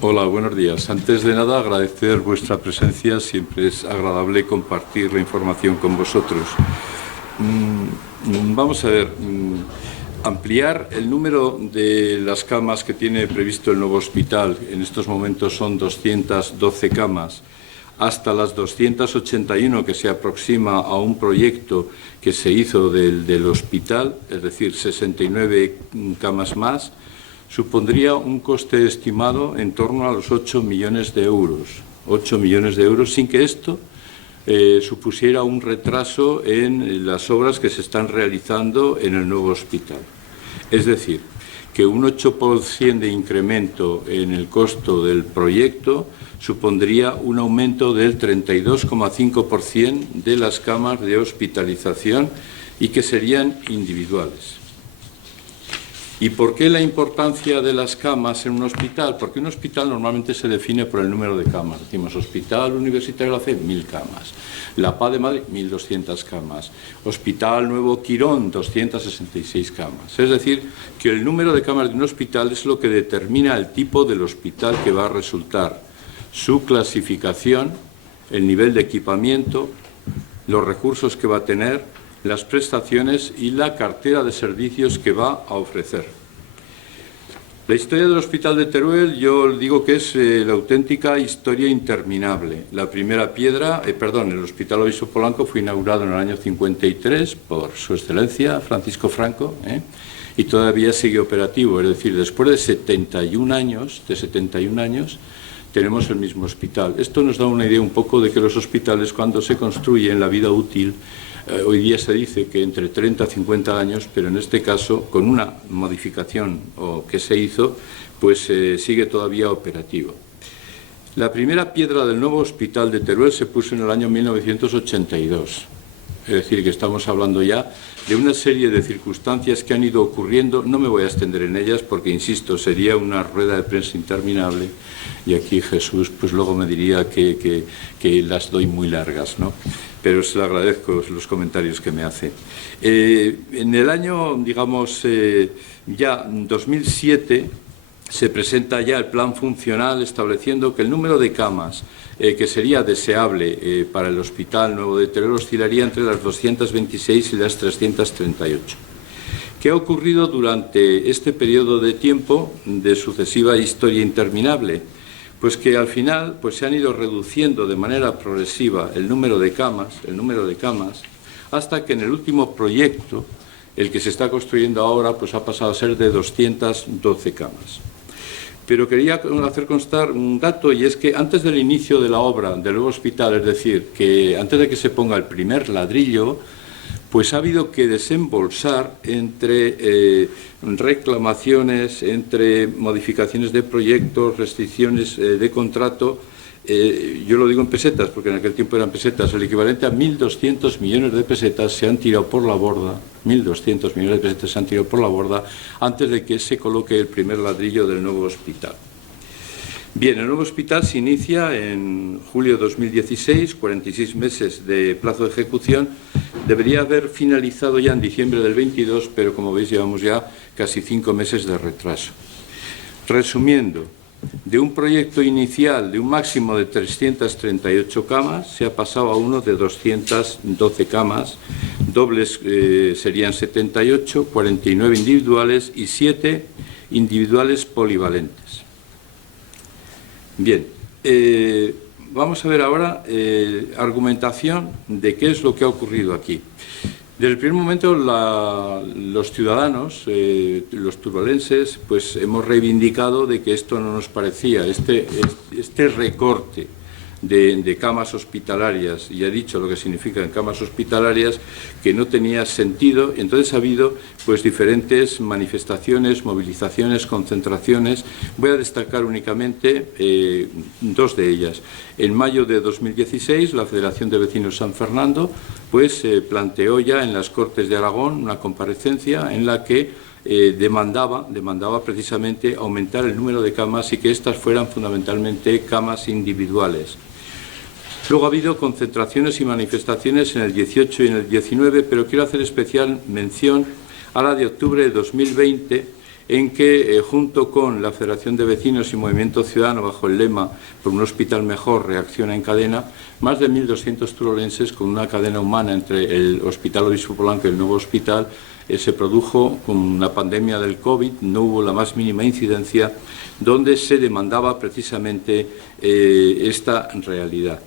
Hola, buenos días. Antes de nada, agradecer vuestra presencia. Siempre es agradable compartir la información con vosotros. Vamos a ver, ampliar el número de las camas que tiene previsto el nuevo hospital. En estos momentos son 212 camas, hasta las 281 que se aproxima a un proyecto que se hizo del hospital, es decir, 69 camas más, supondría un coste estimado en torno a los 8 millones de euros. 8 millones de euros, sin que esto supusiera un retraso en las obras que se están realizando en el nuevo hospital. Es decir, que un 8% de incremento en el costo del proyecto supondría un aumento del 32,5% de las camas de hospitalización y que serían individuales. ¿Y por qué la importancia de las camas en un hospital? Porque un hospital normalmente se define por el número de camas. Decimos, Hospital Universitario de la Fe, 1000 camas. La Paz de Madrid, 1200 camas. Hospital Nuevo Quirón, 266 camas. Es decir, que el número de camas de un hospital es lo que determina el tipo del hospital que va a resultar, su clasificación, el nivel de equipamiento, los recursos que va a tener, las prestaciones y la cartera de servicios que va a ofrecer. La historia del Hospital de Teruel, yo digo que es la auténtica historia interminable. La primera piedra, el Hospital Obispo Polanco fue inaugurado en el año 53 por Su Excelencia Francisco Franco, y todavía sigue operativo, es decir, después de 71 años, tenemos el mismo hospital. Esto nos da una idea un poco de que los hospitales, cuando se construyen la vida útil, hoy día se dice que entre 30 y 50 años, pero en este caso, con una modificación que se hizo, pues sigue todavía operativo. La primera piedra del nuevo hospital de Teruel se puso en el año 1982. Es decir, que estamos hablando ya de una serie de circunstancias que han ido ocurriendo. No me voy a extender en ellas porque, insisto, sería una rueda de prensa interminable y aquí Jesús pues luego me diría que las doy muy largas, ¿no? Pero se le agradezco los comentarios que me hace. En el año, digamos, ya 2007, se presenta ya el plan funcional estableciendo que el número de camas que sería deseable para el Hospital Nuevo de Teruel oscilaría entre las 226 y las 338. ¿Qué ha ocurrido durante este periodo de tiempo de sucesiva historia interminable? Pues que al final se han ido reduciendo de manera progresiva el número de camas, hasta que en el último proyecto, el que se está construyendo ahora, pues ha pasado a ser de 212 camas. Pero quería hacer constar un dato, y es que antes del inicio de la obra del nuevo hospital, es decir, que antes de que se ponga el primer ladrillo, pues ha habido que desembolsar entre reclamaciones, entre modificaciones de proyectos, restricciones de contrato, yo lo digo en pesetas, porque en aquel tiempo eran pesetas, el equivalente a 1.200 millones de pesetas se han tirado por la borda, 1.200 millones de pesetas se han tirado por la borda antes de que se coloque el primer ladrillo del nuevo hospital. Bien, el nuevo hospital se inicia en julio de 2016, 46 meses de plazo de ejecución. Debería haber finalizado ya en diciembre del 22, pero como veis llevamos ya casi 5 meses de retraso. Resumiendo, de un proyecto inicial de un máximo de 338 camas, se ha pasado a uno de 212 camas, dobles serían 78, 49 individuales y 7 individuales polivalentes. Bien, vamos a ver ahora argumentación de qué es lo que ha ocurrido aquí. Desde el primer momento los ciudadanos, los turolenses, pues hemos reivindicado de que esto no nos parecía, este recorte de camas hospitalarias, y ha dicho lo que significan camas hospitalarias, que no tenía sentido. Entonces ha habido pues diferentes manifestaciones, movilizaciones, concentraciones. Voy a destacar únicamente 2 de ellas. En mayo de 2016, la Federación de Vecinos San Fernando pues planteó ya en las Cortes de Aragón una comparecencia en la que demandaba precisamente aumentar el número de camas y que éstas fueran fundamentalmente camas individuales. Luego ha habido concentraciones y manifestaciones en el 18 y en el 19, pero quiero hacer especial mención a la de octubre de 2020, en que, junto con la Federación de Vecinos y Movimiento Ciudadano, bajo el lema "Por un hospital mejor, reacciona en cadena", más de 1.200 turolenses, con una cadena humana entre el Hospital Obispo Polanco y el nuevo hospital, se produjo con la pandemia del COVID, no hubo la más mínima incidencia, donde se demandaba precisamente esta realidad.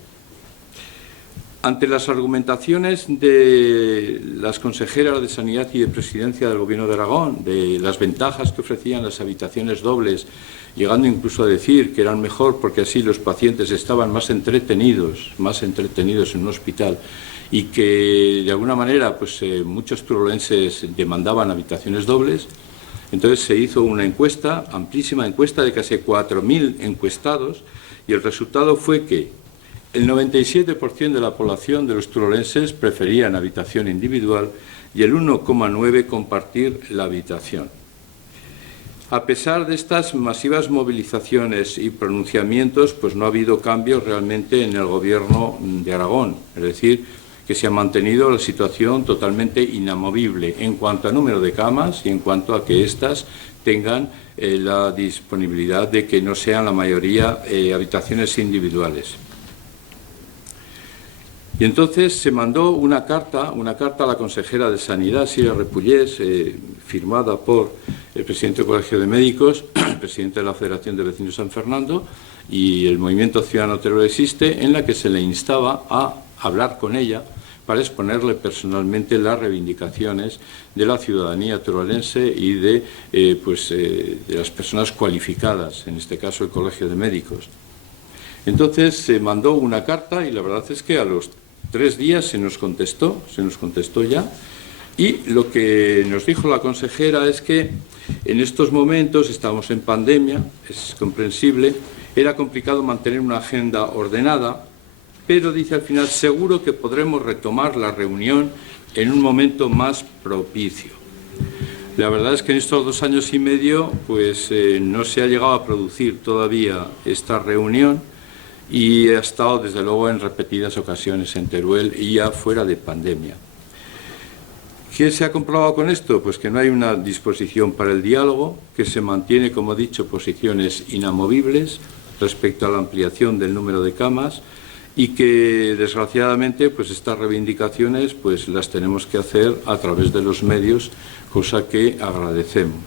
Ante las argumentaciones de las consejeras de Sanidad y de Presidencia del Gobierno de Aragón, de las ventajas que ofrecían las habitaciones dobles, llegando incluso a decir que eran mejor porque así los pacientes estaban más entretenidos en un hospital, y que de alguna manera pues, muchos turolenses demandaban habitaciones dobles, entonces se hizo una encuesta, amplísima encuesta de casi 4.000 encuestados, y el resultado fue que el 97% de la población de los turolenses preferían habitación individual y el 1,9% compartir la habitación. A pesar de estas masivas movilizaciones y pronunciamientos, pues no ha habido cambios realmente en el Gobierno de Aragón, es decir, que se ha mantenido la situación totalmente inamovible en cuanto a número de camas y en cuanto a que éstas tengan la disponibilidad de que no sean la mayoría habitaciones individuales. Y entonces se mandó una carta a la consejera de Sanidad, Silvia Repullés, firmada por el presidente del Colegio de Médicos, el presidente de la Federación de Vecinos San Fernando y el Movimiento Ciudadano Teruel Existe, en la que se le instaba a hablar con ella para exponerle personalmente las reivindicaciones de la ciudadanía teruelense y de las personas cualificadas, en este caso el Colegio de Médicos. Entonces se mandó una carta y la verdad es que a los 3 días se nos contestó ya, y lo que nos dijo la consejera es que en estos momentos estamos en pandemia, es comprensible, era complicado mantener una agenda ordenada, pero dice al final, seguro que podremos retomar la reunión en un momento más propicio. La verdad es que en estos 2 años y medio pues, no se ha llegado a producir todavía esta reunión, y ha estado desde luego en repetidas ocasiones en Teruel y ya fuera de pandemia. ¿Qué se ha comprobado con esto? Pues que no hay una disposición para el diálogo, que se mantiene, como he dicho, posiciones inamovibles respecto a la ampliación del número de camas, y que desgraciadamente pues estas reivindicaciones pues las tenemos que hacer a través de los medios, cosa que agradecemos.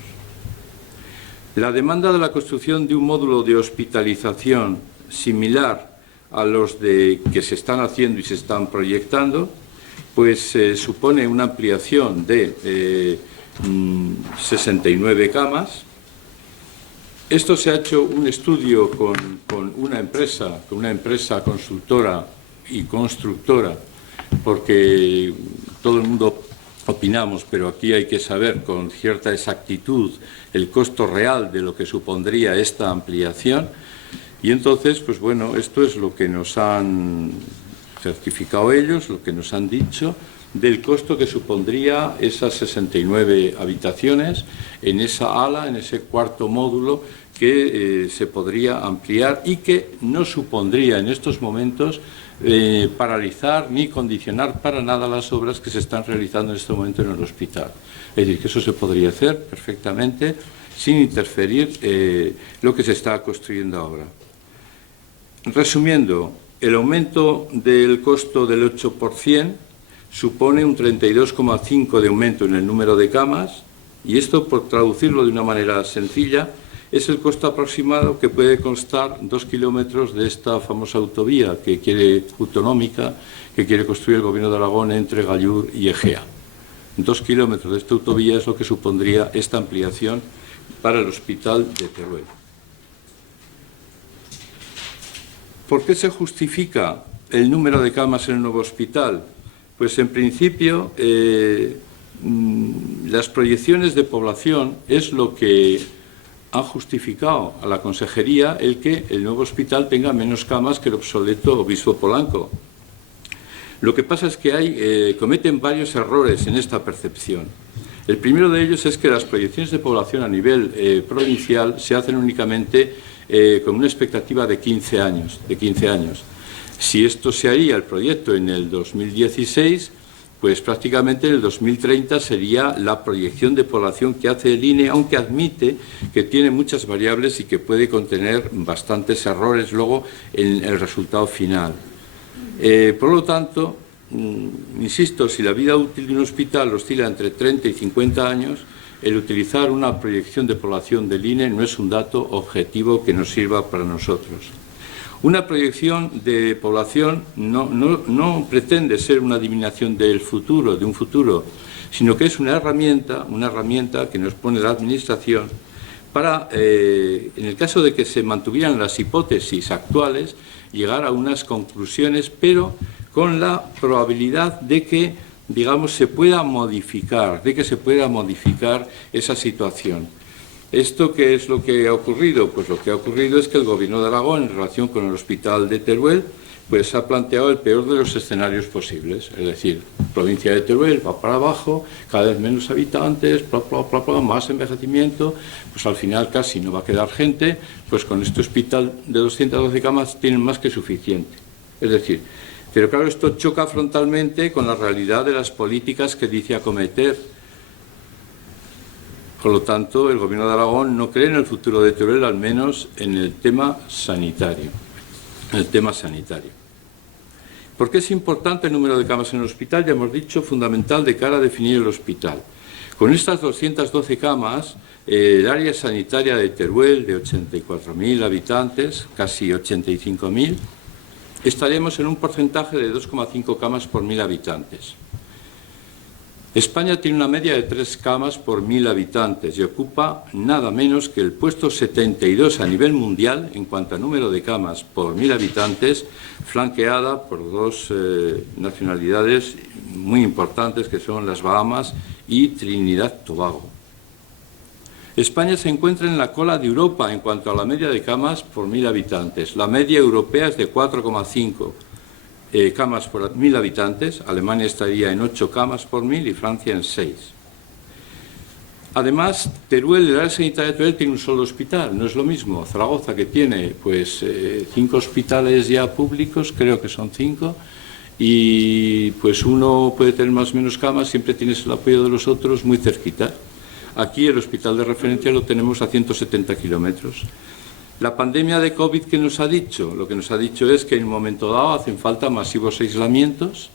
La demanda de la construcción de un módulo de hospitalización similar a los que se están haciendo y se están proyectando, pues supone una ampliación de 69 camas. Esto se ha hecho un estudio con una empresa consultora y constructora, porque todo el mundo opinamos, pero aquí hay que saber con cierta exactitud el costo real de lo que supondría esta ampliación. Y entonces, pues bueno, esto es lo que nos han certificado ellos, lo que nos han dicho del costo que supondría esas 69 habitaciones en esa ala, en ese cuarto módulo que se podría ampliar y que no supondría en estos momentos paralizar ni condicionar para nada las obras que se están realizando en este momento en el hospital. Es decir, que eso se podría hacer perfectamente sin interferir lo que se está construyendo ahora. Resumiendo, el aumento del costo del 8% supone un 32,5% de aumento en el número de camas, y esto, por traducirlo de una manera sencilla, es el costo aproximado que puede costar 2 kilómetros de esta famosa autovía autonómica que quiere construir el Gobierno de Aragón entre Gallur y Egea. 2 kilómetros de esta autovía es lo que supondría esta ampliación para el Hospital de Teruel. ¿Por qué se justifica el número de camas en el nuevo hospital? Pues en principio las proyecciones de población es lo que ha justificado a la consejería el que el nuevo hospital tenga menos camas que el obsoleto Obispo Polanco. Lo que pasa es que cometen varios errores en esta percepción. El primero de ellos es que las proyecciones de población a nivel provincial se hacen únicamente con una expectativa de 15 años. Si esto se haría el proyecto en el 2016, pues prácticamente en el 2030 sería la proyección de población que hace el INE, aunque admite que tiene muchas variables y que puede contener bastantes errores luego en el resultado final. Por lo tanto, insisto, si la vida útil de un hospital oscila entre 30 y 50 años, el utilizar una proyección de población del INE no es un dato objetivo que nos sirva para nosotros. Una proyección de población no pretende ser una adivinación del futuro, de un futuro, sino que es una herramienta que nos pone la Administración para, en el caso de que se mantuvieran las hipótesis actuales, llegar a unas conclusiones, pero con la probabilidad de que, digamos, se pueda modificar esa situación. ¿Esto qué es lo que ha ocurrido? Pues lo que ha ocurrido es que el Gobierno de Aragón, en relación con el hospital de Teruel, pues ha planteado el peor de los escenarios posibles. Es decir, provincia de Teruel va para abajo, cada vez menos habitantes, más envejecimiento, pues al final casi no va a quedar gente, pues con este hospital de 212 camas tienen más que suficiente. Es decir, pero claro, esto choca frontalmente con la realidad de las políticas que dice acometer. Por lo tanto, el Gobierno de Aragón no cree en el futuro de Teruel, al menos en el tema sanitario. ¿Por qué es importante el número de camas en el hospital? Ya hemos dicho, fundamental de cara a definir el hospital. Con estas 212 camas, el área sanitaria de Teruel, de 84.000 habitantes, casi 85.000, estaríamos en un porcentaje de 2,5 camas por 1.000 habitantes. España tiene una media de 3 camas por 1.000 habitantes y ocupa nada menos que el puesto 72 a nivel mundial en cuanto a número de camas por 1.000 habitantes, flanqueada por dos nacionalidades muy importantes que son las Bahamas y Trinidad-Tobago. España se encuentra en la cola de Europa en cuanto a la media de camas por 1.000 habitantes. La media europea es de 4,5 camas por 1.000 habitantes, Alemania estaría en 8 camas por 1.000 y Francia en 6. Además, Teruel, el área sanitaria de Teruel tiene un solo hospital, no es lo mismo Zaragoza, que tiene pues 5 hospitales ya públicos, creo que son 5, y pues uno puede tener más o menos camas, siempre tienes el apoyo de los otros muy cerquita. Aquí el hospital de referencia lo tenemos a 170 kilómetros. La pandemia de COVID, ¿qué nos ha dicho? Lo que nos ha dicho es que en un momento dado hacen falta masivos aislamientos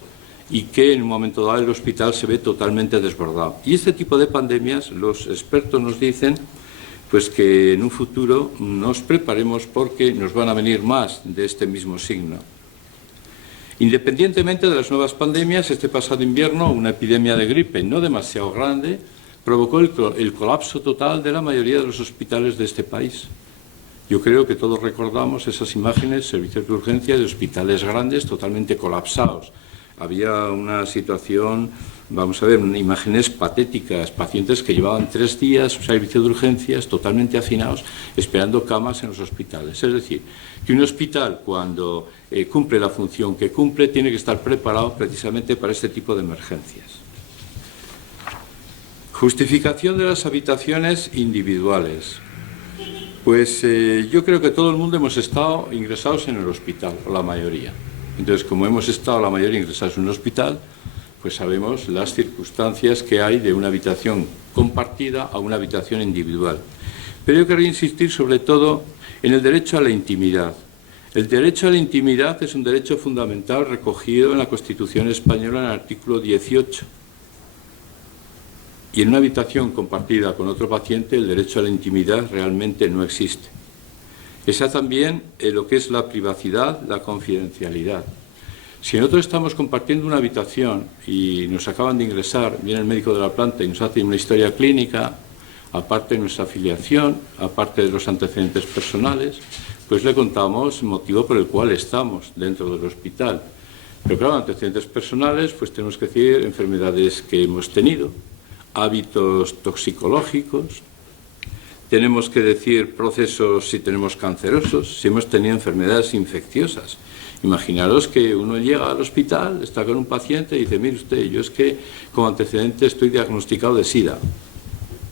y que en un momento dado el hospital se ve totalmente desbordado. Y este tipo de pandemias, los expertos nos dicen pues que en un futuro nos preparemos porque nos van a venir más de este mismo signo. Independientemente de las nuevas pandemias, este pasado invierno una epidemia de gripe no demasiado grande provocó el colapso total de la mayoría de los hospitales de este país. Yo creo que todos recordamos esas imágenes, servicios de urgencia de hospitales grandes totalmente colapsados. Había una situación, vamos a ver, imágenes patéticas, pacientes que llevaban 3 días, servicio de urgencias totalmente hacinados, esperando camas en los hospitales. Es decir, que un hospital cuando cumple la función que cumple tiene que estar preparado precisamente para este tipo de emergencias. Justificación de las habitaciones individuales. Pues yo creo que todo el mundo hemos estado ingresados en el hospital, o la mayoría. Entonces, como hemos estado la mayoría ingresados en un hospital, pues sabemos las circunstancias que hay de una habitación compartida a una habitación individual. Pero yo querría insistir sobre todo en el derecho a la intimidad. El derecho a la intimidad es un derecho fundamental recogido en la Constitución española en el artículo 18. Y en una habitación compartida con otro paciente, el derecho a la intimidad realmente no existe. Esa también lo que es la privacidad, la confidencialidad. Si nosotros estamos compartiendo una habitación y nos acaban de ingresar, viene el médico de la planta y nos hace una historia clínica, aparte de nuestra afiliación, aparte de los antecedentes personales, pues le contamos el motivo por el cual estamos dentro del hospital. Pero claro, antecedentes personales, pues tenemos que decir enfermedades que hemos tenido, hábitos toxicológicos, tenemos que decir procesos si tenemos cancerosos, si hemos tenido enfermedades infecciosas. Imaginaros que uno llega al hospital, está con un paciente y dice, mire usted, yo es que como antecedente estoy diagnosticado de SIDA.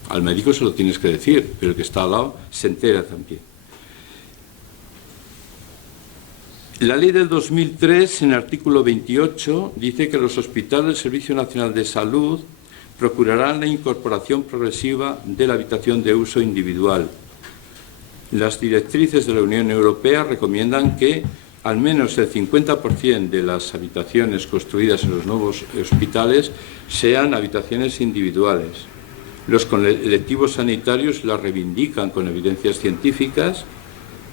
Al médico se lo tienes que decir, pero el que está al lado se entera también. La ley del 2003, en el artículo 28, dice que los hospitales del Servicio Nacional de Salud procurarán la incorporación progresiva de la habitación de uso individual. Las directrices de la Unión Europea recomiendan que al menos el 50% de las habitaciones construidas en los nuevos hospitales sean habitaciones individuales. Los colectivos sanitarios las reivindican con evidencias científicas.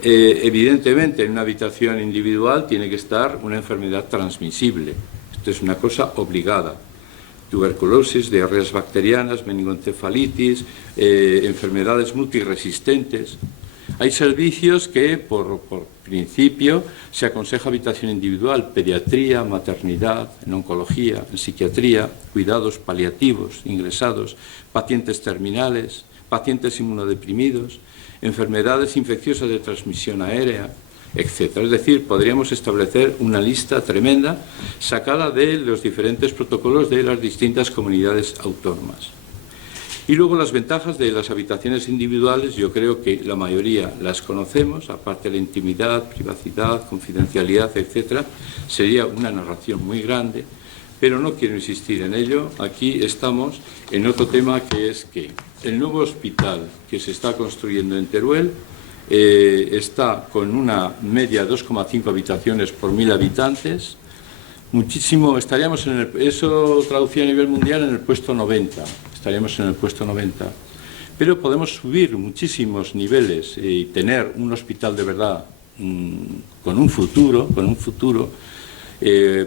Evidentemente, en una habitación individual tiene que estar una enfermedad transmisible. Esto es una cosa obligada. Tuberculosis, diarreas bacterianas, meningoencefalitis, enfermedades multiresistentes. Hay servicios que, por principio, se aconseja habitación individual, pediatría, maternidad, en oncología, en psiquiatría, cuidados paliativos, ingresados, pacientes terminales, pacientes inmunodeprimidos, enfermedades infecciosas de transmisión aérea, etc. Es decir, podríamos establecer una lista tremenda sacada de los diferentes protocolos de las distintas comunidades autónomas. Y luego las ventajas de las habitaciones individuales, yo creo que la mayoría las conocemos, aparte de la intimidad, privacidad, confidencialidad, etc. Sería una narración muy grande, pero no quiero insistir en ello. Aquí estamos en otro tema, que es que el nuevo hospital que se está construyendo en Teruel está con una media de 2,5 habitaciones por 1000 habitantes. Muchísimo, estaríamos en eso traducido a nivel mundial en el puesto 90, estaríamos en el puesto 90. Pero podemos subir muchísimos niveles y tener un hospital de verdad con un futuro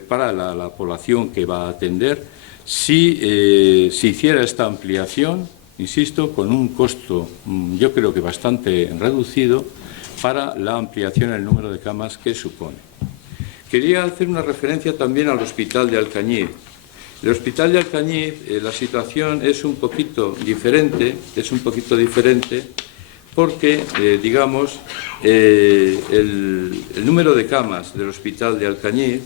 para la población que va a atender, si se hiciera esta ampliación, insisto, con un costo yo creo que bastante reducido para la ampliación del número de camas que supone. Quería hacer una referencia también al Hospital de Alcañiz. El Hospital de Alcañiz, la situación es un poquito diferente, porque, digamos, el número de camas del Hospital de Alcañiz,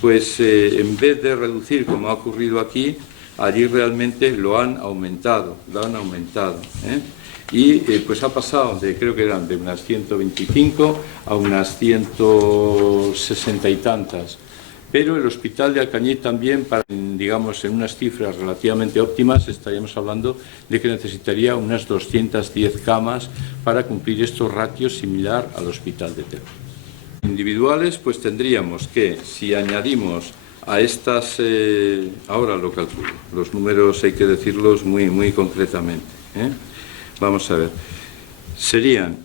pues en vez de reducir, como ha ocurrido aquí, allí realmente lo han aumentado, Y pues ha pasado de, creo que eran de unas 125 a unas 160 y tantas. Pero el Hospital de Alcañiz también, digamos, en unas cifras relativamente óptimas, estaríamos hablando de que necesitaría unas 210 camas para cumplir estos ratios similar al Hospital de Teruel. Individuales, pues tendríamos que, si añadimos a estas, ahora lo calculo, los números hay que decirlos muy concretamente, Vamos a ver, serían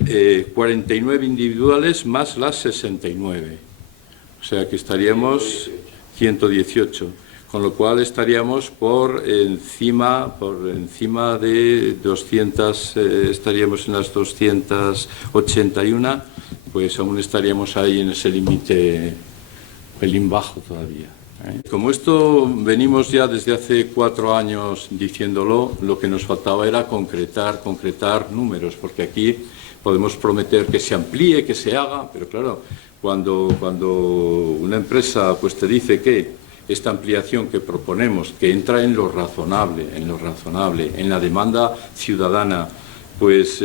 49 individuales más las 69, o sea que estaríamos 118, con lo cual estaríamos por encima de 200, estaríamos en las 281, pues aún estaríamos ahí en ese límite pelín bajo todavía. Como esto venimos ya desde hace 4 años diciéndolo, lo que nos faltaba era concretar números, porque aquí podemos prometer que se amplíe, que se haga, pero claro, cuando una empresa pues te dice que esta ampliación que proponemos, que entra en lo razonable, en la demanda ciudadana, pues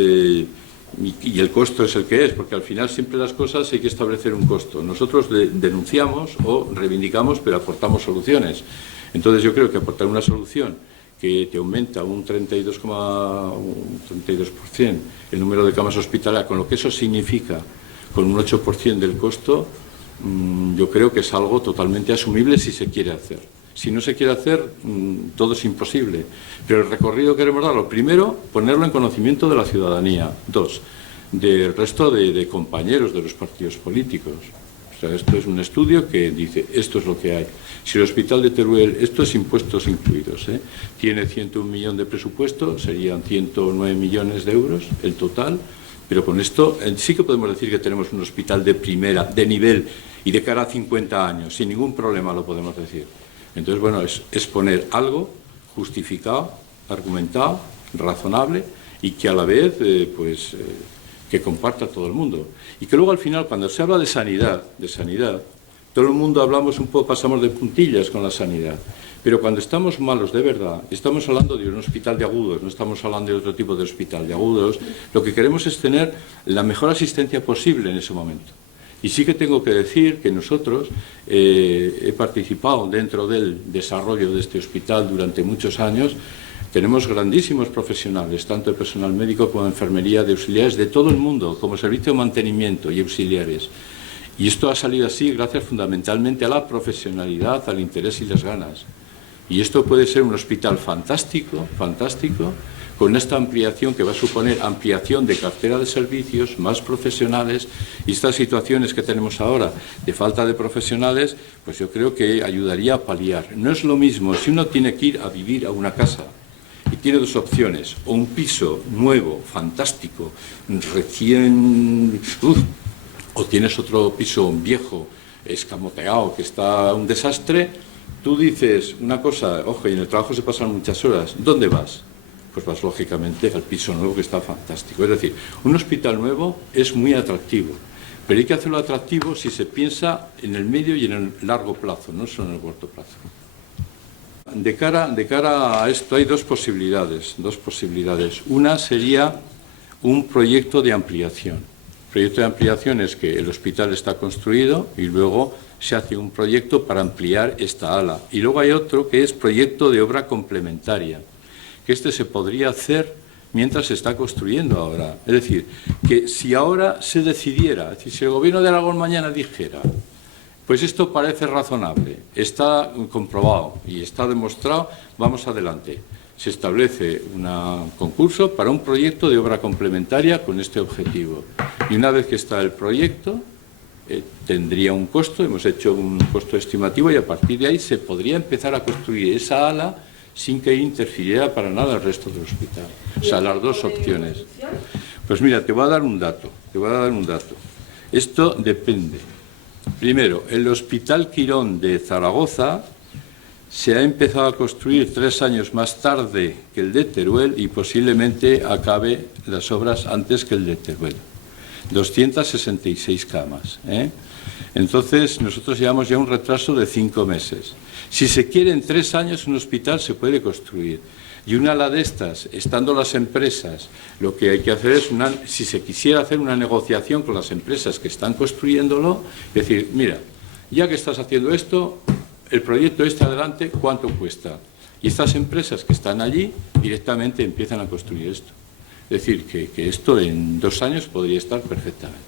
y el costo es el que es, porque al final siempre las cosas hay que establecer un costo. Nosotros denunciamos o reivindicamos, pero aportamos soluciones. Entonces yo creo que aportar una solución que te aumenta un 32% el número de camas hospitalarias, con lo que eso significa, con un 8% del costo, yo creo que es algo totalmente asumible si se quiere hacer. Si no se quiere hacer, todo es imposible. Pero el recorrido queremos darlo. Primero, ponerlo en conocimiento de la ciudadanía. 2, del resto de compañeros de los partidos políticos. O sea, esto es un estudio que dice, esto es lo que hay. Si el Hospital de Teruel, esto es impuestos incluidos, tiene 101 millones de presupuesto, serían 109 millones de euros el total, pero con esto sí que podemos decir que tenemos un hospital de primera, de nivel, y de cara a 50 años, sin ningún problema lo podemos decir. Entonces, bueno, es poner algo justificado, argumentado, razonable y que a la vez, que comparta todo el mundo. Y que luego al final, cuando se habla de sanidad, todo el mundo hablamos un poco, pasamos de puntillas con la sanidad. Pero cuando estamos malos de verdad, estamos hablando de un hospital de agudos, no estamos hablando de otro tipo de hospital de agudos, lo que queremos es tener la mejor asistencia posible en ese momento. Y sí que tengo que decir que nosotros he participado dentro del desarrollo de este hospital durante muchos años. Tenemos grandísimos profesionales, tanto de personal médico como de enfermería, de auxiliares, de todo el mundo, como servicio de mantenimiento y auxiliares. Y esto ha salido así gracias fundamentalmente a la profesionalidad, al interés y las ganas. Y esto puede ser un hospital fantástico, fantástico, con esta ampliación que va a suponer ampliación de cartera de servicios, más profesionales, y estas situaciones que tenemos ahora de falta de profesionales, pues yo creo que ayudaría a paliar. No es lo mismo si uno tiene que ir a vivir a una casa y tiene dos opciones, o un piso nuevo, fantástico, recién... o tienes otro piso viejo, escamoteado, que está un desastre. Tú dices una cosa, ojo, y en el trabajo se pasan muchas horas, ¿dónde vas? Pues vas lógicamente al piso nuevo, que está fantástico. Es decir, un hospital nuevo es muy atractivo, pero hay que hacerlo atractivo si se piensa en el medio y en el largo plazo, no solo en el corto plazo. De cara a esto hay dos posibilidades. Una sería un proyecto de ampliación. El proyecto de ampliación es que el hospital está construido y luego se hace un proyecto para ampliar esta ala. Y luego hay otro que es proyecto de obra complementaria, que este se podría hacer mientras se está construyendo ahora. Es decir, que si ahora se decidiera, es decir, si el Gobierno de Aragón mañana dijera, pues esto parece razonable, está comprobado y está demostrado, vamos adelante. Se establece un concurso para un proyecto de obra complementaria con este objetivo. Y una vez que está el proyecto, tendría un costo, hemos hecho un costo estimativo y a partir de ahí se podría empezar a construir esa ala sin que interfiriera para nada el resto del hospital. O sea, las dos opciones. Pues mira, te voy a dar un dato. Esto depende. Primero, el Hospital Quirón de Zaragoza se ha empezado a construir 3 años más tarde que el de Teruel y posiblemente acabe las obras antes que el de Teruel. 266 camas. Entonces, nosotros llevamos ya un retraso de 5 meses. Si se quiere, en 3 años un hospital se puede construir. Y una ala de estas, estando las empresas, lo que hay que hacer es, si se quisiera hacer una negociación con las empresas que están construyéndolo, decir, mira, ya que estás haciendo esto, el proyecto adelante, ¿cuánto cuesta? Y estas empresas que están allí directamente empiezan a construir esto. Es decir, que esto en 2 años podría estar perfectamente.